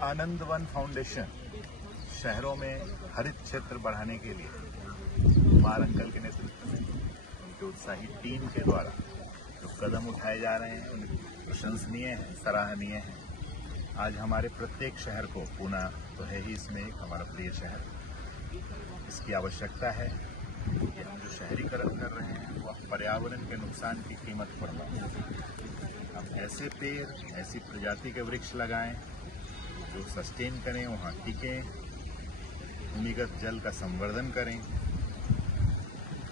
आनंद one foundation शहरों में हरित क्षेत्र बढ़ाने के लिए कुमार अंकल के नेतृत्व में उनके उत्साही टीम के द्वारा जो कदम उठाए जा रहे हैं प्रशंसनीय हैं, सराहनीय हैं। आज हमारे प्रत्येक शहर को, पुणे तो है ही इसमें एक हमारा प्रिय शहर, इसकी आवश्यकता है कि हम जो शहरीकरण कर रहे हैं वह पर्यावरण के नुकसान की कीमत पर हो। हम ऐसे पेड़, ऐसी प्रजाति के वृक्ष लगाएं जो सस्टेन करें, वहाँ टिकें, भूमिगत जल का संवर्धन करें,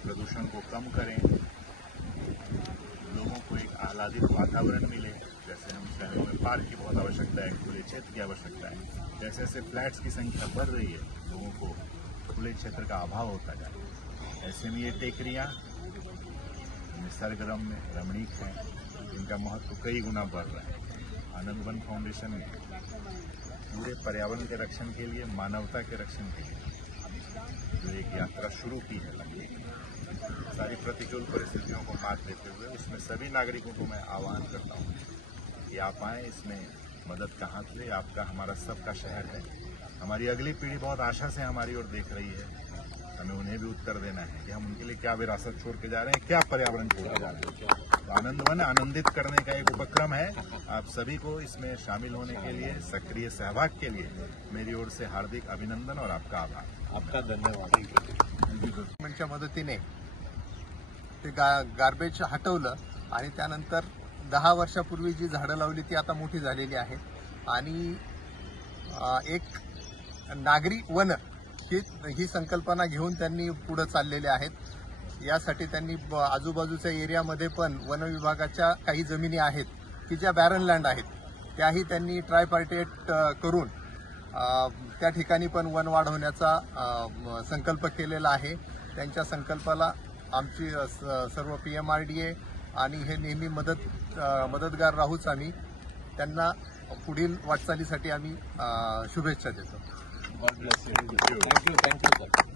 प्रदूषण को कम करें, लोगों को एक आह्लादित वातावरण मिले। जैसे हम शहरों में पार्क की बहुत आवश्यकता है, खुले क्षेत्र की आवश्यकता है। जैसे जैसे फ्लैट्स की संख्या बढ़ रही है, लोगों को खुले क्षेत्र का अभाव होता जा रहा है। ऐसे में ये टेकरियाँ निसर्गरम्य रमणीक हैं, इनका महत्व कई गुना बढ़ रहा है। आनंद वन फाउंडेशन ने पूरे पर्यावरण के रक्षण के लिए, मानवता के रक्षण के लिए जो एक यात्रा शुरू की है, सारी प्रतिकूल परिस्थितियों को मात देते हुए, उसमें सभी नागरिकों को मैं आह्वान करता हूँ कि आप आएँ, इसमें मदद का हाथ ले। आपका, हमारा सबका शहर है। हमारी अगली पीढ़ी बहुत आशा से हमारी ओर देख रही है। हमें उन्हें भी उत्तर देना है कि हम उनके लिए क्या विरासत छोड़ के जा रहे हैं, क्या पर्यावरण छोड़ के जा रहे हैं। तो आनंद वन आनंदित करने का एक उपक्रम है। आप सभी को इसमें शामिल होने के लिए, सक्रिय सहभाग के लिए मेरी ओर से हार्दिक अभिनंदन और आपका आभार। आपका धन्यवाद। गव्हर्नमेंटच्या मदतीने ते गार्बेज हटवलं आणि त्यानंतर 10 वर्षापूर्वी जी झाडं लावली ती आता मोठी झालेली आहेत आणि एक नागरी वन ही संकल्पना घेऊन त्यांनी पुढे चाललेले आहेत। यासाठी त्यांनी आजूबाजूच्या एरियामध्ये पण वन विभागाच्या काही जमिनी आहेत की ज्या बॅरन लँड आहेत, त्याही त्यांनी ट्रायपार्टेट करून त्या ठिकाणी पण वन वाढवण्याचा संकल्प केलेला आहे। त्यांच्या संकल्पाला आमची सर्व PMRDA आणि हे नेहमी मदतगार राहूच आम्ही त्यांना पुढील वाटचालीसाठी आम्ही शुभेच्छा देतो। God bless you. Thank you, sir.